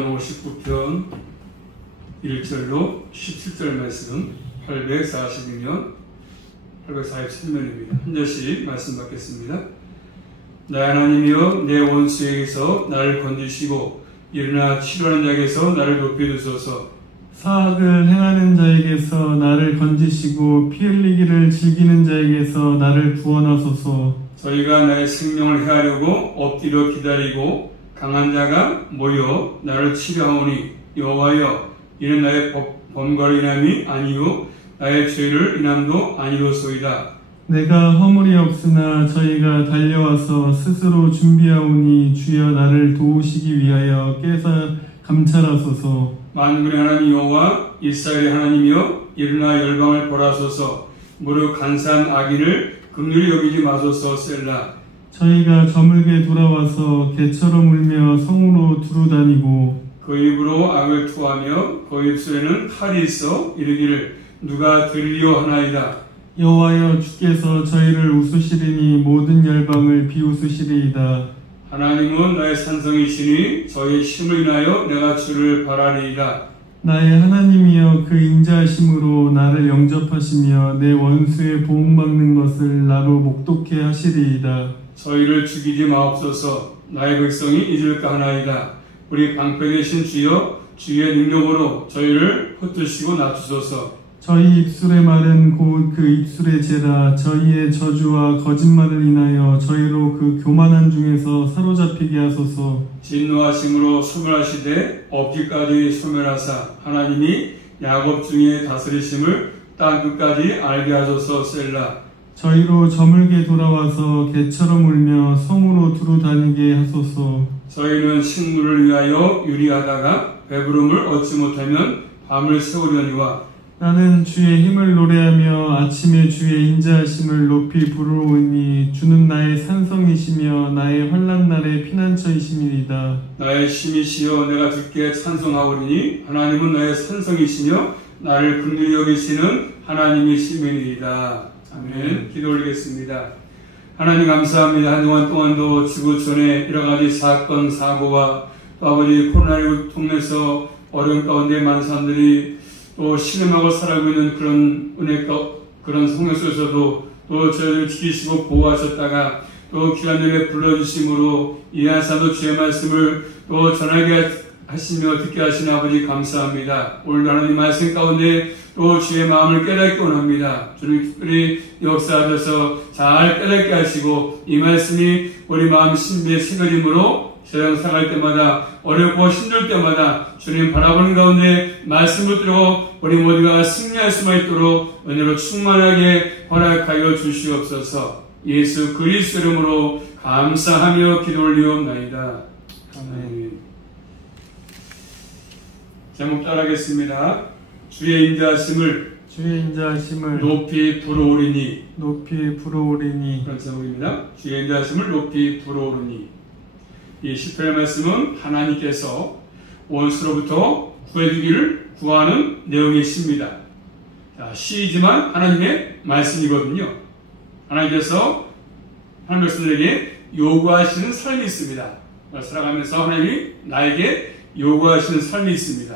59편 1절로 17절 말씀 842면 847면입니다. 한 절씩 말씀 받겠습니다. 나 하나님이여 내 원수에게서 나를 건지시고 일어나 치료하는 자에게서 나를 높여주소서. 사악을 행하는 자에게서 나를 건지시고 피 흘리기를 즐기는 자에게서 나를 구원하소서. 저희가 나의 생명을 해하려고 엎드려 기다리고 강한 자가 모여 나를 치려하오니 여호와여 이는 나의 범과를 인함이 아니요 나의 죄를 인함도 아니로소이다. 내가 허물이 없으나 저희가 달려와서 스스로 준비하오니 주여 나를 도우시기 위하여 깨사 감찰하소서. 만군의 하나님 여호와 이스라엘의 하나님이여 일어나 열방을 벌하소서. 무릇 간사한 악인을 긍휼히 여기지 마소서. 셀라. 저희가 저물게 돌아와서 개처럼 울며 성으로 두루다니고 그 입으로 악을 투하며 그 입술에는 칼이 있어 이르기를 누가 들으려 하나이다. 여호와여 주께서 저희를 웃으시리니 모든 열방을 비웃으시리이다. 하나님은 나의 산성이시니 저의 힘을 인하여 내가 주를 바라리이다. 나의 하나님이여 그 인자하심으로 나를 영접하시며 내 원수의 보응받는 것을 나로 목독해 하시리이다. 저희를 죽이지 마옵소서. 나의 백성이 잊을까 하나이다. 우리 방패 되신 주여 주의 능력으로 저희를 흩으시고 낮추소서. 저희 입술의 말은 곧 그 입술의 죄라. 저희의 저주와 거짓말을 인하여 저희로 그 교만한 중에서 사로잡히게 하소서. 진노하심으로 소멸하시되 없기까지 소멸하사 하나님이 야곱 중에 다스리심을 땅 끝까지 알게 하소서. 셀라. 저희로 저물게 돌아와서 개처럼 울며 성으로 두루다니게 하소서. 저희는 식물을 위하여 유리하다가 배부름을 얻지 못하면 밤을 새우려니와 나는 주의 힘을 노래하며 아침에 주의 인자하심을 높이 부르오니 주는 나의 산성이시며 나의 환난 날의 피난처이심이니이다. 나의 힘이시여 내가 주께 찬송하오리니 하나님은 나의 산성이시며 나를 긍휼히 여기시는 하나님이시니이다. 아멘. 기도 올리겠습니다. 하나님 감사합니다. 한동안 동안도 지구촌에 여러가지 사건 사고와 또 아버지 코로나19 통해서 어려운 가운데 많은 사람들이 또 신음하고 살아가고 있는 그런 그런 성령 속에서도 또 저희를 지키시고 보호하셨다가 또 귀한 예배 불러주심으로 이해한 사람도 주의 말씀을 또 전하게 하시며 듣게 하신 아버지 감사합니다. 오늘도 하나님 말씀 가운데 또 주의 마음을 깨닫게 원합니다. 주님 특별히 역사하셔서 잘 깨닫게 하시고 이 말씀이 우리 마음 신비에 새겨짐으로 세상 살아갈 때마다 어렵고 힘들 때마다 주님 바라보는 가운데 말씀을 들고 우리 모두가 승리할 수만 있도록 은혜로 충만하게 허락하여 주시옵소서. 예수 그리스도 이름으로 감사하며 기도 올리옵나이다. 아멘. 제목 따라하겠습니다. 주의 인자하심을 높이 불어오리니. 그런 제목입니다. 주의 인자하심을 높이 불어오리니. 이 시편의 말씀은 하나님께서 원수로부터 구해주기를 구하는 내용이십니다. 자, 시이지만 하나님의 말씀이거든요. 하나님께서 하나님 백성들에게 요구하시는 삶이 있습니다. 살아가면서 하나님이 나에게 요구하시는 삶이 있습니다.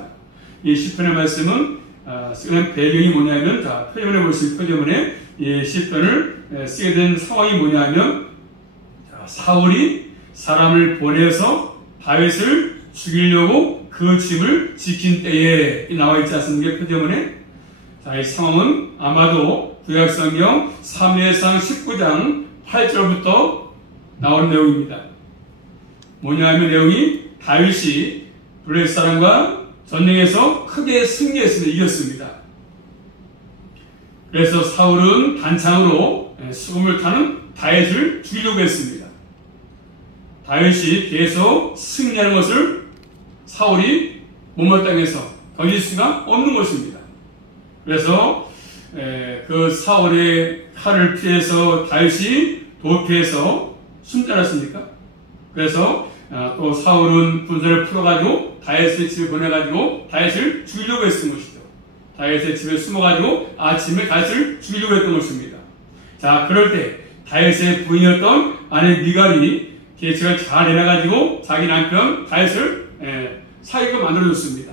이 시편의 말씀은 쓰는 배경이 뭐냐면, 자, 표현해 보실 표현에 이 시편을 쓰게 된 상황이 뭐냐면, 자, 사울이 사람을 보내서 다윗을 죽이려고 그 집을 지킨 때에 나와 있지 않습니까? 표제문에. 자, 이 상황은 아마도 구약성경 사무엘상 19장 8절부터 나온 내용입니다. 뭐냐면 내용이 다윗이 블레셋 사람과 전쟁에서 크게 승리했습니다. 이겼습니다. 그래서 사울은 단창으로 수금을 타는 다윗을 죽이려고 했습니다. 다윗이 계속 승리하는 것을 사울이 못마땅해서 던질 수가 없는 것입니다. 그래서 그 사울의 칼을 피해서 다윗이 도피해서 숨지 않았습니까? 그래서 또 사울은 군사를 풀어가지고 다윗의 집에 보내가지고 다윗을 죽이려고 했던 것이죠. 다윗의 집에 숨어가지고 아침에 다윗을 죽이려고 했던 것입니다. 자, 그럴 때 다윗의 부인이었던 아내 미갈이 계책을 잘 내놔가지고 자기 남편 다윗을 사이가 만들어졌습니다.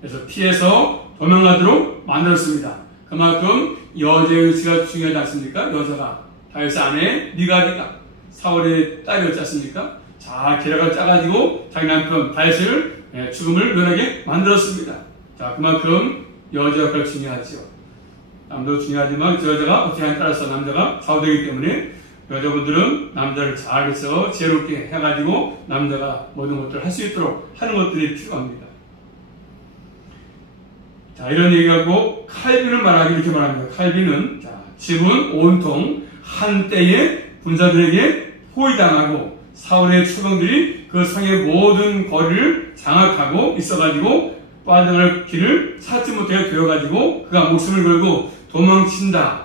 그래서 피해서 도망가도록 만들었습니다. 그만큼 여자의 위치가 중요하지 않습니까? 여자가 다윗의 아내 미갈이가 사울의 딸이었지 않습니까? 잘 계략을 짜가지고 자기 남편 다윗을 죽음을 면하게 만들었습니다. 자, 그만큼 여자 역할이 중요하죠. 남도 중요하지만 그 여자가 어떻게 하냐에 따라서 남자가 좌우되기 때문에 여자분들은 남자를 잘해서 지혜롭게 해가지고 남자가 모든 것들을 할 수 있도록 하는 것들이 필요합니다. 자, 이런 얘기하고 칼빈을 말하기 이렇게 말합니다. 칼빈은 집은 온통 한때에 군사들에게 포위당하고 사울의 추방들이 그 성의 모든 거리를 장악하고 있어가지고 빠져나갈 길을 찾지 못하게 되어가지고 그가 목숨을 걸고 도망친다.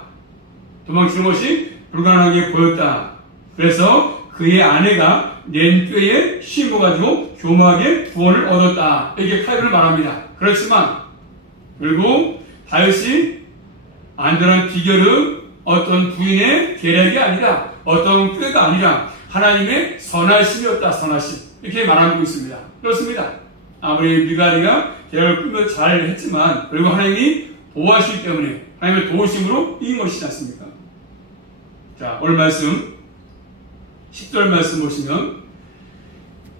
도망치는 것이 불가능하게 보였다. 그래서 그의 아내가 낸 꾀에 심어가지고 교묘하게 구원을 얻었다. 이렇게 칼빈을 말합니다. 그렇지만 그리고 다윗이 안전한 비결은 어떤 부인의 계략이 아니라 어떤 꾀가 아니라 하나님의 선하심이었다. 선하심. 이렇게 말하고 있습니다. 그렇습니다. 아무리 미갈이가 계략을 꾸며 잘 했지만 그리고 하나님이 보호하시기 때문에 하나님의 도우심으로 이긴 것이지 않습니까? 자, 오늘 말씀 10절 말씀 보시면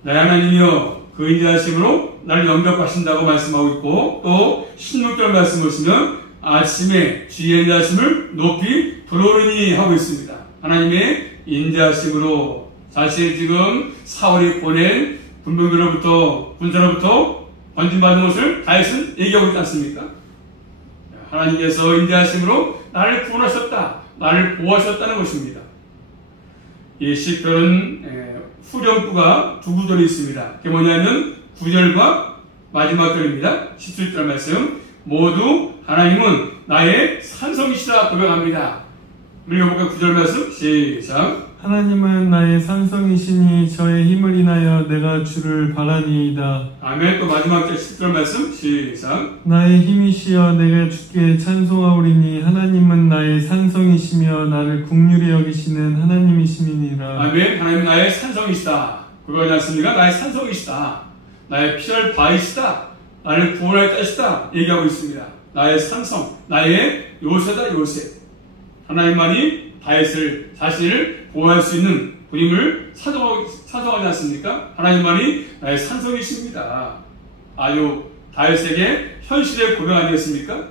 나의 하나님이여 그 인자하심으로 나를 영접하신다고 말씀하고 있고 또 16절 말씀 보시면 아침에 주의 인자하심을 높이 부르니 하고 있습니다. 하나님의 인자하심으로 사실 지금 사울이 보낸 군병들로부터 군사로부터 번짐받은 것을 다윗은 얘기하고 있지 않습니까? 하나님께서 인자하심으로 나를 구원하셨다. 나를 보호하셨다는 것입니다. 이 시편은 후렴구가 두 구절이 있습니다. 그게 뭐냐면 9절과 마지막 절입니다. 17절 말씀 모두 하나님은 나의 산성이시다 고백합니다. 우리 읽어볼까요? 9절 말씀 시작. 하나님은 나의 산성이시니 저의 힘을 인하여 내가 주를 바라니이다. 아멘. 또 마지막 절 10절 말씀 시작. 나의 힘이시여 내가 주께 찬송하오리니 하나님은 나의 산성이시며 나를 긍휼히 여기시는 하나님이심이니라. 아멘. 하나님은 나의 산성이시다. 그거지 않습니까? 나의 산성이시다. 나의 피할 바이시다. 나를 구원할 자시다. 얘기하고 있습니다. 나의 산성, 나의 요새다 요새. 하나님만이 다윗을 자신을 보호할 수 있는 분임을 사정하지 않습니까? 하나님만이 나의 산성이십니다. 아주 다윗에게 현실의 고백 아니었습니까?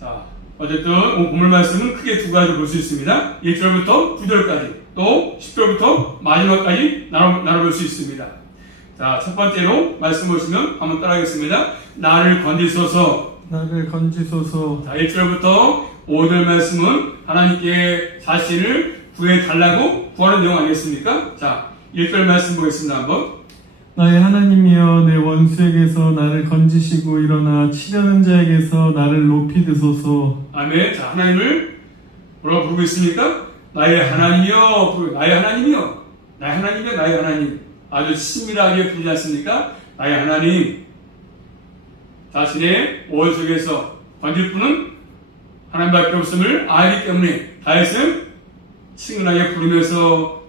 자, 어쨌든 오늘 본문 말씀은 크게 두 가지 볼 수 있습니다. 1절부터 9절까지 또 10절부터 마지막까지 나눠볼 수 있습니다. 자, 첫 번째로 말씀 보시면 한번 따라하겠습니다. 나를 건지소서. 나를 건지소서. 자, 1절부터 5절 말씀은 하나님께 자신을 구해달라고 구하는 내용 아니겠습니까? 자, 1절 말씀 보겠습니다. 한번. 나의 하나님이여 내 원수에게서 나를 건지시고 일어나 치려는 자에게서 나를 높이 드소서. 아멘. 자, 하나님을 뭐라고 부르고 있습니까? 나의 하나님이여. 나의 하나님이여. 나의 하나님이여. 나의 하나님. 아주 친밀하게 부르지 않습니까? 나의 하나님. 자신의 원수에게서 건질 분은 하나님밖에 없음을 알기 때문에 다윗은 친근하게 부르면서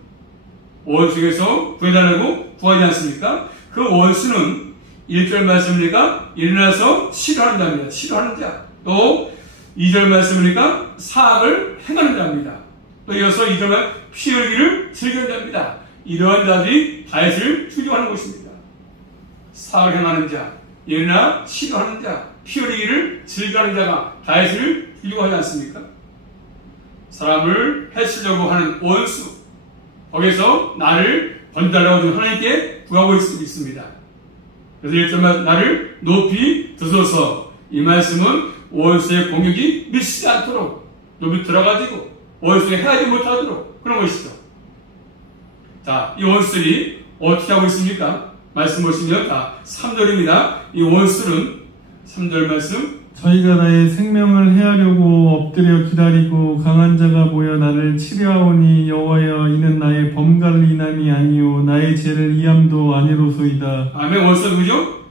원수에게서 구해달라고 구하지 않습니까? 그 원수는 1절 말씀이니까 일어나서 치료하는 자입니다. 치료하는 자. 또 2절 말씀이니까 사악을 행하는 자입니다. 또 이어서 2절 말 피 흘기를 즐기는 자입니다. 이러한 자들이 다윗을 추종하는 것입니다. 사악을 행하는 자, 일어나 치료하는 자, 피 흘리기를 즐겨하는 자가 다윗을 추종하지 않습니까? 사람을 해치려고 하는 원수, 거기서 나를 건달라고 하나님께 구하고 있습니다. 그래서 1절 나를 높이 드소서. 이 말씀은 원수의 공격이 미치지 않도록 높이 들어가지고 원수에 해하지 못하도록 그런 것이죠. 자, 이 원수들이 어떻게 하고 있습니까? 말씀 보시면 3절입니다. 이 원수는 3절 말씀 저희가 나의 생명을 해하려고 엎드려 기다리고 강한 자가 모여 나를 치려하오니 여호와여 이는 나의 범가를 인함이 아니요 나의 죄를 이함도 아니로소이다. 아멘. 원수가 누구죠?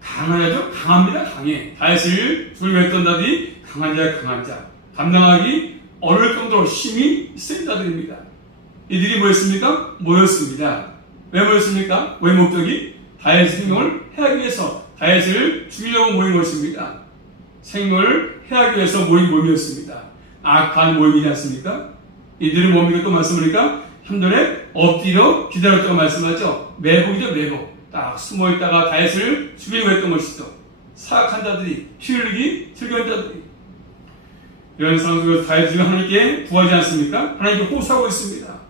강하죠? 강합니다. 강해. 다윗을 두려워했던 자들이 강한 자야 강한 자. 감당하기 어려울 정도로 힘이 센 자들입니다. 이들이 뭐였습니까? 모였습니다. 왜 모였습니까? 왜 목적이? 다윗의 생명을 해하기 위해서 다윗을 죽이려고 모인 것입니다. 생명을 해하기 위해서 모인 모임이었습니다. 악한 모임이지 않습니까? 이들은 뭡니까? 또 말씀하니까 한전에 엎드려 기다렸다고 말씀하죠. 매복이죠, 매복. 딱 숨어있다가 다윗을 죽이려고 했던 것이죠. 사악한 자들이, 피 흘리기 즐겨한 자들이. 이런 상황 속에서 다윗이 하나님께 구하지 않습니까? 하나님께 호소하고 있습니다.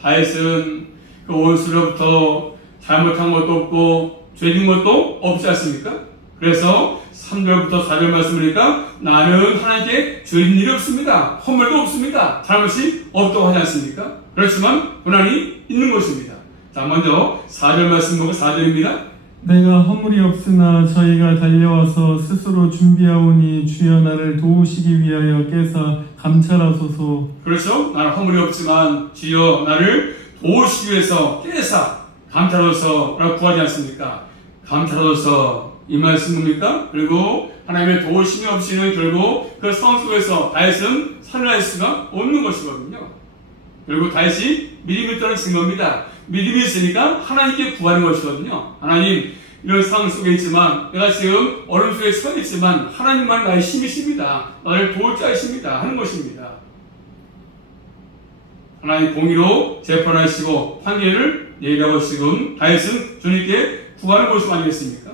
다윗은 그 원수로부터 잘못한 것도 없고 죄진 것도 없지 않습니까? 그래서 3절부터 4절 말씀이니까 나는 하나님께 죄진 일이 없습니다. 허물도 없습니다. 잘못이 없다고 하지 않습니까? 그렇지만 고난이 있는 것입니다. 자, 먼저 4절 말씀 보고 4절입니다. 내가 허물이 없으나 저희가 달려와서 스스로 준비하오니 주여 나를 도우시기 위하여 깨사 감찰하소서. 그렇죠? 나는 허물이 없지만 주여 나를 도우시기 위해서 깨사 감찰하소서 라고 구하지 않습니까? 감찰하소서 이 말씀입니까? 그리고 하나님의 도우심이 없이는 결국 그 상황 속에서 다윗은 살아날 수가 없는 것이거든요. 그리고 다윗이 믿음이 있다는 증거입니다. 믿음이 있으니까 하나님께 구하는 것이거든요. 하나님, 이런 상황 속에 있지만 내가 지금 어려움 속에 서 있지만 하나님만 나의 힘이십니다. 나를 도울 자이십니다. 하는 것입니다. 하나님 공의로 재판하시고 판결을 내리라고 지금 다윗은 주님께 구하는 것이 아니겠습니까?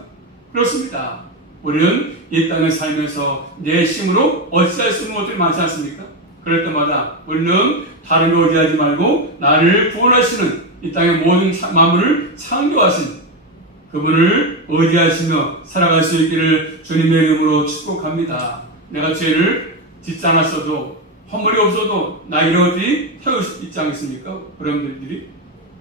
그렇습니다. 우리는 이 땅에 살면서 내 힘으로 어찌할 수 있는 것들이 많지 않습니까? 그럴 때마다 우리는 다른 걸 의지하지 말고 나를 구원하시는 이 땅의 모든 만물을 창조하신 그분을 의지하시며 살아갈 수 있기를 주님의 이름으로 축복합니다. 내가 죄를 짓지 않았어도 허물이 없어도 나 이런 것들이 태울 수 있지 않겠습니까? 여러분들이.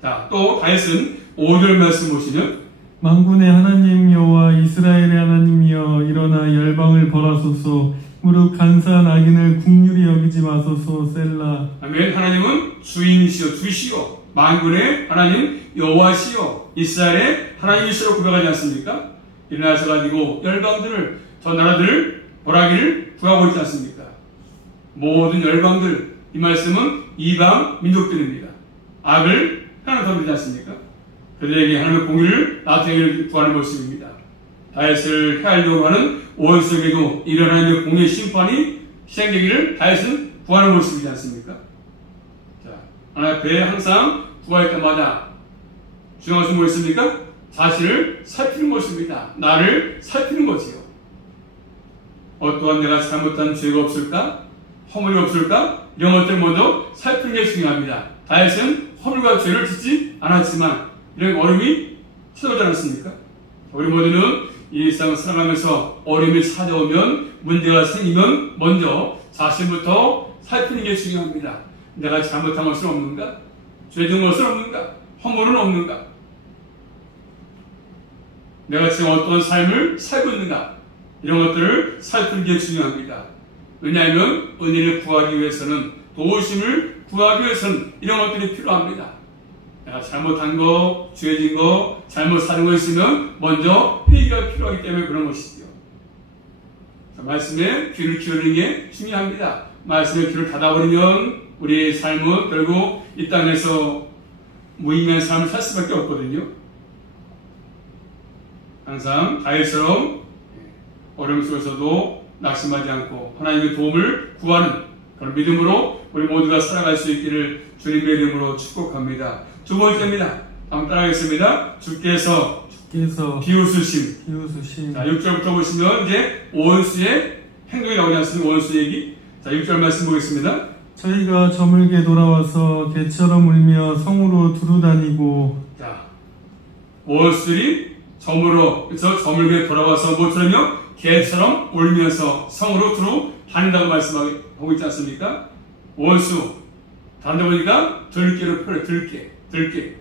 자, 또 다윗은 5절 말씀 보시면 만군의 하나님 여호와 이스라엘의 하나님이여 일어나 열방을 벌하소서. 무릇 간사한 악인을 긍휼히 여기지 마소서. 셀라. 아멘. 하나님은 주인이시여 주시여 만군의 하나님 여호와시여 이스라엘의 하나님이시라고 고백하지 않습니까? 일어나서 가지고 열방들을 저 나라들을 벌하기를 구하고 있지 않습니까? 모든 열방들 이 말씀은 이방 민족들입니다. 악을 하나님 더리지 않습니까? 그들에게 하나님의 공의를 나타내기를 구하는 모습입니다. 다윗을 해하려고 하는 원수에게도 이런 하나님의 공의 심판이 시행되기를 다윗은 구하는 모습이지 않습니까? 자, 하나님 앞에 항상 구할 때마다 중요한 것은 무엇입니까? 자신을 살피는 것입니다. 나를 살피는 거지요. 어떠한 내가 잘못한 죄가 없을까? 허물이 없을까? 이런 것들 먼저 살피는 게 중요합니다. 다윗은 허물과 죄를 짓지 않았지만 이런 어려움이 찾아오지 않았습니까? 우리 모두는 이 일상을 살아가면서 어려움이 찾아오면 문제가 생기면 먼저 자신부터 살피는 게 중요합니다. 내가 잘못한 것은 없는가? 죄진 것은 없는가? 허물은 없는가? 내가 지금 어떤 삶을 살고 있는가? 이런 것들을 살피는 게 중요합니다. 왜냐하면 은혜를 구하기 위해서는 도우심을 구하기 위해서는 이런 것들이 필요합니다. 내가 잘못한 거, 죄진 거, 잘못 사는 거 있으면 먼저 회개가 필요하기 때문에 그런 것이죠. 말씀에 귀를 기울이는 게 중요합니다. 말씀에 귀를 닫아버리면 우리의 삶은 결국 이 땅에서 무의미한 삶을 살 수밖에 없거든요. 항상 다윗처럼 어려움 속에서도 낙심하지 않고 하나님의 도움을 구하는 그런 믿음으로 우리 모두가 살아갈 수 있기를 주님의 이름으로 축복합니다. 두 번째입니다. 다음 따라하겠습니다. 주께서 비웃으심. 자, 6절부터 보시면 이제 원수의 행동이 나오지 않습니까? 원수 얘기. 자, 6절 말씀 보겠습니다. 저희가 저물게 돌아와서 개처럼 울며 성으로 두루다니고. 자, 원수들이 저물게 돌아와서 뭐처럼요? 개처럼 울면서 성으로 두루다닌다고 말씀하고 있지 않습니까? 원수. 다른 데 보니까 들깨로 표현해. 들깨.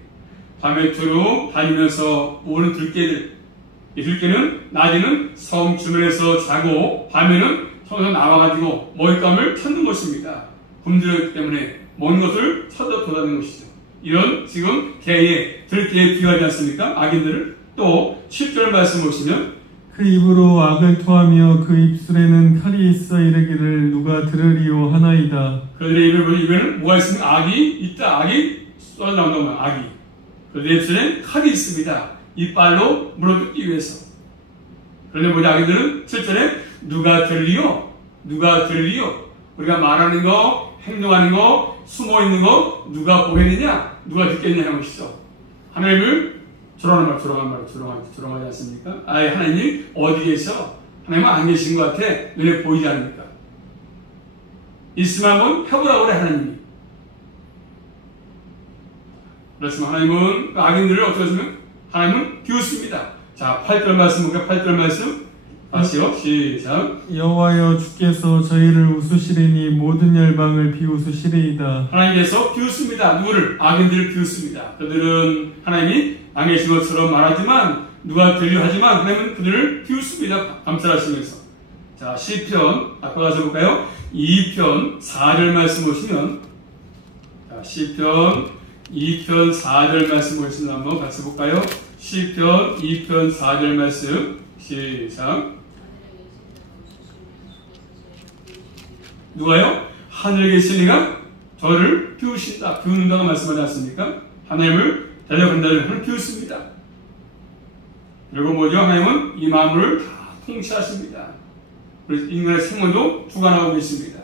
밤에 두루 다니면서 오는 들깨들. 이 들깨는 낮에는 성 주변에서 자고 밤에는 성에서 나와가지고 먹잇감을 찾는 것입니다. 굶주렸기 때문에 먹는 것을 찾아 돌아다니는 것이죠. 이런 지금 개의 들깨에 비유하지 않습니까? 악인들을. 또 7절 말씀 보시면 그 입으로 악을 토하며 그 입술에는 칼이 있어 이르기를 누가 들으리요 하나이다. 그들의 입에는 뭐가 있습니까? 악이 있다. 악이 쏟아나온다면 악이. 그 내 입술엔 칼이 있습니다. 이빨로 물어뜯기 위해서. 그런데 우리 아기들은 7절에 누가 들리요? 누가 들리요? 우리가 말하는 거, 행동하는 거, 숨어있는 거 누가 보겠느냐? 누가 듣겠느냐는 것이죠. 하나님을 조롱하지 않습니까? 아예 하나님 어디 계셔? 하나님은 안 계신 것 같아. 눈에 보이지 않으니까. 있으면 한번 해보라고 그래, 하나님이. 그렇지만 하나님은 악인들을 어떻게 하시면? 하나님은 비웃습니다. 자, 8절 말씀 볼까요? 8절 말씀. 다시요. 시작. 여호와여 주께서 저희를 웃으시리니 모든 열방을 비웃으시리이다. 하나님께서 비웃습니다. 누구를? 악인들을 비웃습니다. 그들은 하나님이 안 계신 것처럼 말하지만 누가 들려하지만 하나님은 그들을 비웃습니다. 감찰하시면서. 자, 시편 아까 가서 볼까요? 2편 4절 말씀 보시면, 자, 시편 2편 4절 말씀 보시면 한번 같이 볼까요? 시편 2편 4절 말씀 시작. 누가요? 하늘에 계신 이가 저를 비우신다. 비웃는다고 말씀하지 않습니까? 하나님을 데려간다는 하나님을 비웃습니다. 그리고 뭐죠? 하나님은 이 마음을 다 통치하십니다. 그래서 인간의 생활도 주관하고 계십니다.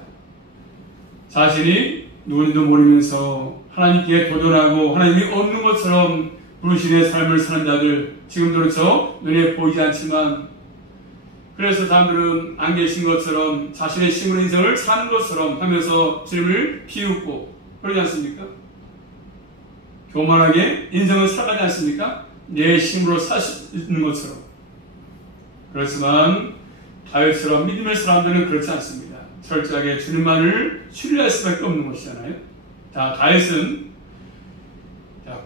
자신이 누군지도 모르면서 하나님께 도전하고 하나님이 없는 것처럼 불신의 삶을 사는 자들, 지금도 그렇죠? 눈에 보이지 않지만, 그래서 사람들은 안 계신 것처럼 자신의 심은 인생을 사는 것처럼 하면서 주님을 비웃고 그러지 않습니까? 교만하게 인생을 살아가지 않습니까? 내 힘으로 살 수 있는 것처럼. 그렇지만 다윗처럼 믿음의 사람들은 그렇지 않습니다. 철저하게 주님만을 신뢰할 수밖에 없는 것이잖아요. 자, 다윗은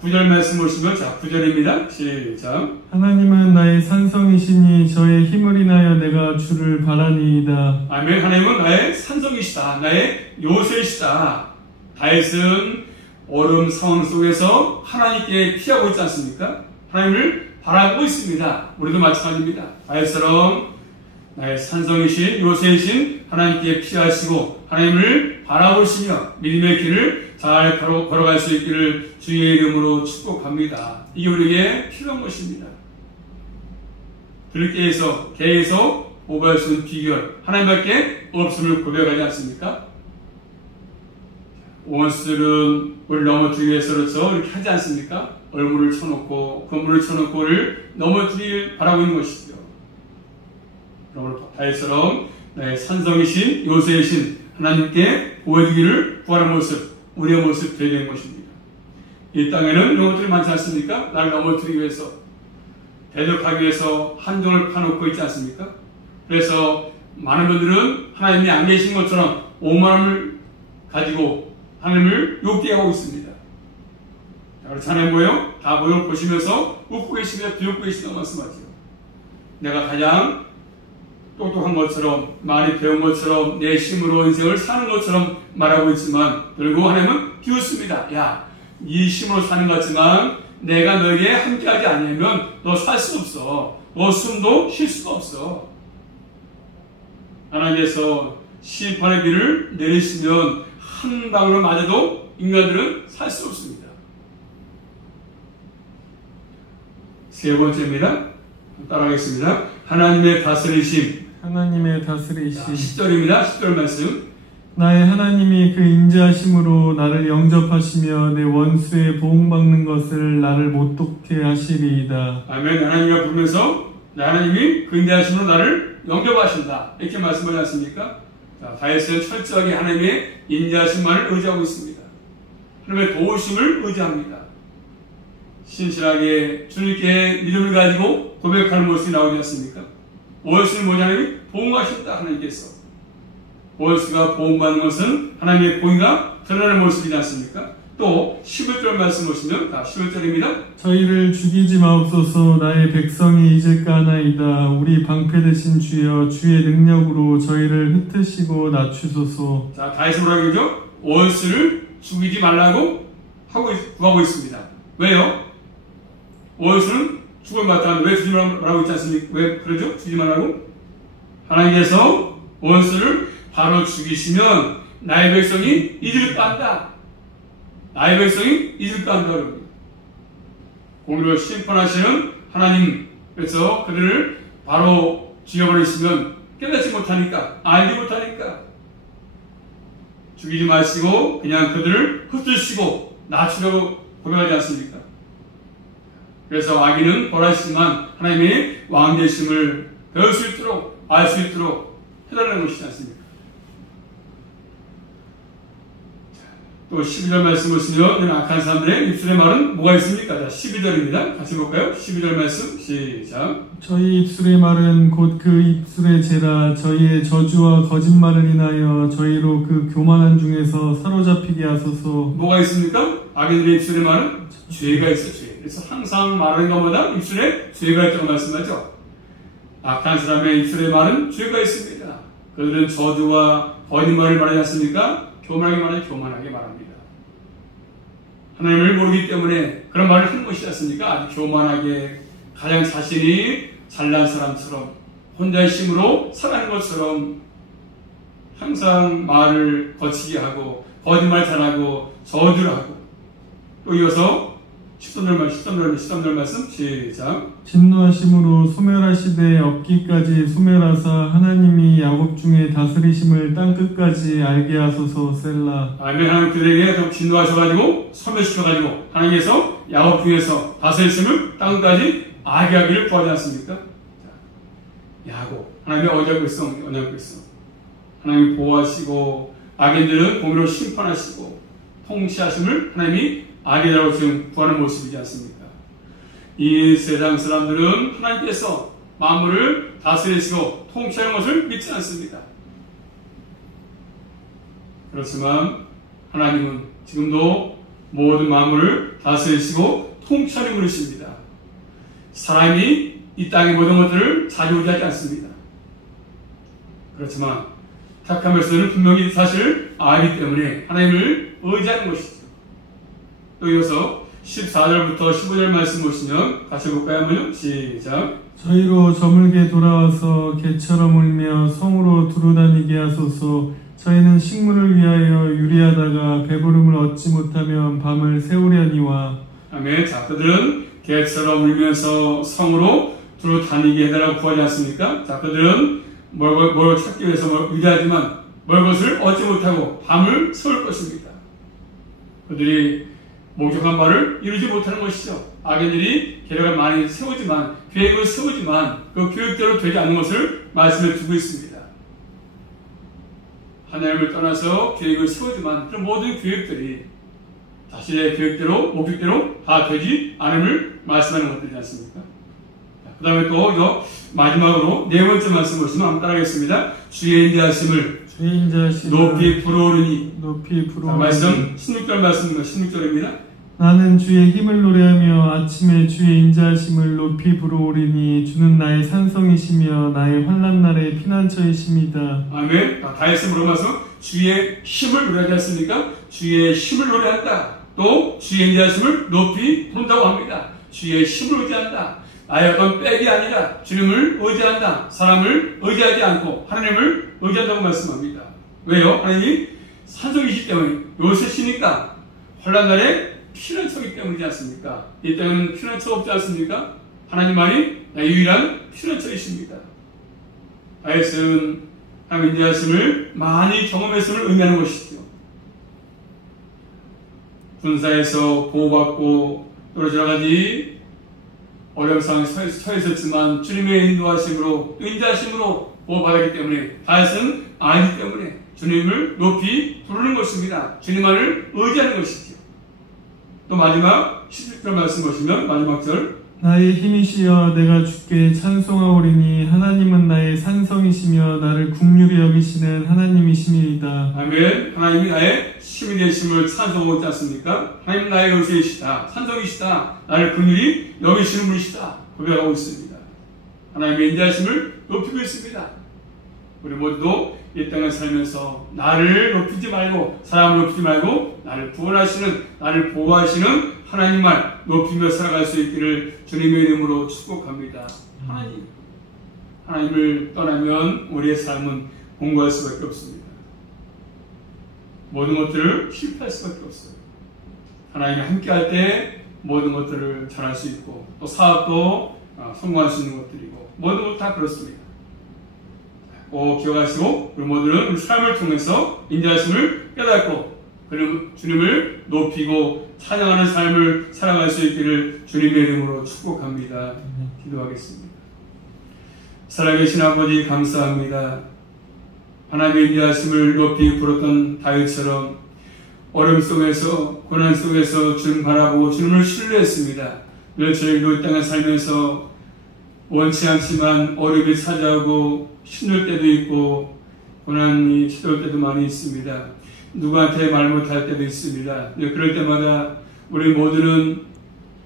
9절 말씀 보시면, 자, 9절입니다. 시작. 하나님은 나의 산성이시니 저의 힘을 인하여 내가 주를 바라니이다. 아멘. 하나님은 나의 산성이시다. 나의 요새이시다. 다윗은 어려운 상황 속에서 하나님께 피하고 있지 않습니까? 하나님을 바라보고 있습니다. 우리도 마찬가지입니다. 다윗처럼 나의 산성이신 요새이신 하나님께 피하시고 하나님을 바라보시며 믿음의 길을 잘 걸어갈 수 있기를 주의 이름으로 축복합니다. 이게 우리에게 필요한 것입니다. 들깨에서 개에서 오갈 수 있는 비결 하나님밖에 없음을 고백하지 않습니까? 원수들은 우리를 넘어뜨리기 위해서 그렇죠? 이렇게 하지 않습니까? 얼굴을 쳐놓고 건물을 쳐놓고를 넘어뜨리길 바라고 있는 것이죠. 그러므로 다윗처럼 나의 산성이신 요새이신 하나님께 보여주기를 구하는 모습, 우리의 모습 되어야 되는 것입니다. 이 땅에는 이런 것들이 많지 않습니까? 나를 넘어뜨리기 위해서, 대적하기 위해서 한정을 파놓고 있지 않습니까? 그래서 많은 분들은 하나님이 안 계신 것처럼 오만함을 가지고 하나님을 욕되게 하고 있습니다. 그렇지 않아요? 뭐예요? 다 모여 보시면서 웃고 계시며 비웃고 계시다고 말씀하죠. 내가 가장 똑똑한 것처럼, 많이 배운 것처럼, 내 힘으로 인생을 사는 것처럼 말하고 있지만 결국 하나님은 비웃습니다. 야, 네 힘으로 사는 것 같지만 내가 너에게 함께하지 않으면 너 살 수 없어. 너 숨도 쉴 수가 없어. 하나님께서 심판의 비를 내리시면 한 방울로 맞아도 인간들은 살 수 없습니다. 세 번째입니다. 따라하겠습니다. 하나님의 다스리심. 하나님의 다스리심. 10절입니다. 10절 말씀. 나의 하나님이 그 인자하심으로 나를 영접하시며 내 원수의 보응받는 것을 나를 못독해 하시리이다. 아멘. 하나님과 부르면서 하나님이 그 인자하심으로 나를 영접하신다. 이렇게 말씀하지 않습니까? 자, 다윗은 철저하게 하나님의 인자하심만을 의지하고 있습니다. 하나님의 도우심을 의지합니다. 신실하게 주님께 믿음을 가지고 고백하는 모습이 나오지 않습니까? 원수는 뭐냐? 하나님이 보응하신다. 하나님께서. 원수가 보응받는 것은 하나님의 공의가 드러나는 모습이지 않습니까? 또 11절 말씀 보시면, 11절입니다. 저희를 죽이지 마옵소서. 나의 백성이 잊을까 하나이다. 우리 방패되신 주여, 주의 능력으로 저희를 흩으시고 낮추소서. 자, 다윗은 뭐라고 그러죠? 원수를 죽이지 말라고 구하고 있습니다. 왜요? 원수는 죽음을 마땅한데 왜 죽이지 말라고 있지 않습니까? 왜 그러죠? 죽이지 말라고? 하나님께서 원수를 바로 죽이시면 나의 백성이 잊을까 한다. 나의 백성이 잊을까 한다 그럽니다. 공의로 심판하시는 하나님, 그래서 그들을 바로 죽여버리시면 깨닫지 못하니까, 알지 못하니까 죽이지 마시고 그냥 그들을 흩으시고 낮추려고 고백하지 않습니까? 그래서 악인은 벌하시지만 하나님의 왕되심을 배울 수 있도록, 알 수 있도록 해달라는 것이지 않습니까? 또 12절 말씀 보시면 악한 사람들의 입술의 말은 뭐가 있습니까? 자, 12절입니다. 같이 볼까요? 12절 말씀 시작. 저희 입술의 말은 곧 그 입술의 죄라. 저희의 저주와 거짓말을 인하여 저희로 그 교만한 중에서 사로잡히게 하소서. 뭐가 있습니까? 악인들의 입술의 말은 죄가 있어요. 죄. 그래서 항상 말하는 것보다 입술에 죄가 있다고 말씀하죠. 악한 사람의 입술의 말은 죄가 있습니다. 그들은 저주와 거짓말을 말하지 않습니까? 교만하게 말하지, 교만하게 말합니다. 하나님을 모르기 때문에 그런 말을 하는 것이지 않습니까? 아주 교만하게 가장 자신이 잘난 사람처럼 혼자의 힘으로 살아가는 것처럼 항상 말을 거치게 하고 거짓말 잘하고 저주를 하고. 또 이어서 13절 말씀 시작. 진노하심으로 소멸하시되 없기까지 소멸하사 하나님이 야곱 중에 다스리심을 땅끝까지 알게 하소서. 셀라. 아멘. 하나님 그들에게 진노하셔가지고 소멸시켜가지고 하나님께서 야곱 중에서 다스리심을 땅끝까지 알게 하기를 구하지 않습니까? 야곱, 하나님이 어디하고 있어? 어디하고 있어? 하나님이 보호하시고 악인들은 공의로 심판하시고 통치하심을 하나님이 악이라고 지금 구하는 모습이지 않습니까? 이 세상 사람들은 하나님께서 만물을 다스리시고 통치하는 것을 믿지 않습니다. 그렇지만 하나님은 지금도 모든 만물을 다스리시고 통치하는 분이십니다. 사람이 이 땅의 모든 것들을 자유하지 않습니다. 그렇지만 착함에서는 분명히 사실을 알기 때문에 하나님을 의지하는 것이죠. 또 이어서 14절부터 15절 말씀 보시면 같이 볼까요? 한번요. 시작. 저희로 저물게 돌아와서 개처럼 울며 성으로 두루다니게 하소서. 저희는 식물을 위하여 유리하다가 배부름을 얻지 못하면 밤을 새우려니와. 아멘. 자, 그들은 개처럼 울면서 성으로 두루다니게 해달라고 구하지 않습니까? 자, 그들은 뭘 찾기 위해서 유리하지만 먹을 것을 얻지 못하고 밤을 새울 것입니다. 그들이 목적한 바를 이루지 못하는 것이죠. 악인들이 계략을 많이 세우지만, 계획을 세우지만 그 계획대로 되지 않는 것을 말씀해 두고 있습니다. 하나님을 떠나서 계획을 세우지만 그 모든 계획들이 자신의 계획대로, 목적대로 다 되지 않음을 말씀하는 것들이지 않습니까? 그 다음에 또 마지막으로 네 번째 말씀 보시면 한번 따라하겠습니다. 주의 인자하심을 높이 부르오르니. 말씀 16절 말씀입니다. 16절입니다. 나는 주의 힘을 노래하며 아침에 주의 인자하심을 높이 부르오리니 주는 나의 산성이시며 나의 환난 날의 피난처이십니다. 아멘. 다 했으므로 말씀 주의 힘을 노래하지 않습니까? 주의 힘을 노래한다. 또 주의 인자하심을 높이 부른다고 합니다. 주의 힘을 의지한다. 나의 어떤 백이 아니라 주님을 의지한다. 사람을 의지하지 않고 하나님을 의지한다고 말씀합니다. 왜요? 하나님이 산성이시기 때문에 요새시니까 환난날에 피난처이기 때문이지 않습니까? 이 땅에는 피난처 없지 않습니까? 하나님만이 유일한 피난처이십니다. 다윗은 하나님 인자하심을 많이 경험했음을 의미하는 것이죠. 군사에서 보호받고 떨어져 나가지 어려운 상황에 처해 있었지만 주님의 인도하심으로 인자하심으로 보호받았기 때문에 다윗은 알기 때문에 주님을 높이 부르는 것입니다. 주님만을 의지하는 것이죠. 또 마지막 11절 말씀 보시면 마지막 절. 나의 힘이시여 내가 주께 찬송하오리니 하나님은 나의 산성이시며 나를 긍휼히 여기시는 하나님이시니이다. 아멘. 하나님이 나의 힘이 되심을 찬송하고 있지 않습니까? 하나님 나의 의지이시다. 산성이시다. 나를 긍휼히 여기시는 분이시다. 고백하고 있습니다. 하나님의 인자하심을 높이고 있습니다. 우리 모두도 이 땅을 살면서 나를 높이지 말고 사람을 높이지 말고 나를 구원하시는 나를 보호하시는 하나님만 높이며 살아갈 수 있기를 주님의 이름으로 축복합니다. 하나님을 떠나면 우리의 삶은 공고할 수밖에 없습니다. 모든 것들을 실패할 수밖에 없어요. 하나님이 함께할 때 모든 것들을 잘할 수 있고 또 사업도 성공할 수 있는 것들이고 모든 것 다 그렇습니다. 꼭 기억하시고 우리 모두는 우리 삶을 통해서 인자하심을 깨닫고 주님을 높이고 찬양하는 삶을 살아갈 수 있기를 주님의 이름으로 축복합니다. 기도하겠습니다. 살아계신 아버지 감사합니다. 하나님의 인자하심을 높이 부르던 다윗처럼 어려움 속에서 고난 속에서 주님 바라보고 주님을 신뢰했습니다. 늘 저희도 이 땅에 살면서 원치 않지만 어려움이 찾아오고 힘들 때도 있고 고난이 찾아올 때도 많이 있습니다. 누구한테 말 못할 때도 있습니다. 그럴 때마다 우리 모두는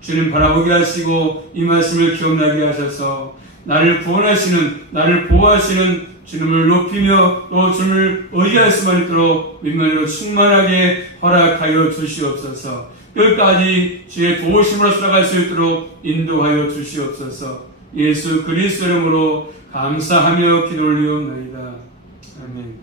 주님 바라보게 하시고 이 말씀을 기억나게 하셔서 나를 구원하시는 나를 보호하시는 주님을 높이며 또 주님을 의지할 수만 있도록 민간으로 충만하게 허락하여 주시옵소서. 끝까지 주의 도우심으로 살아갈 수 있도록 인도하여 주시옵소서. 예수 그리스도 이름으로 감사하며 기도 올리옵나이다. 아멘.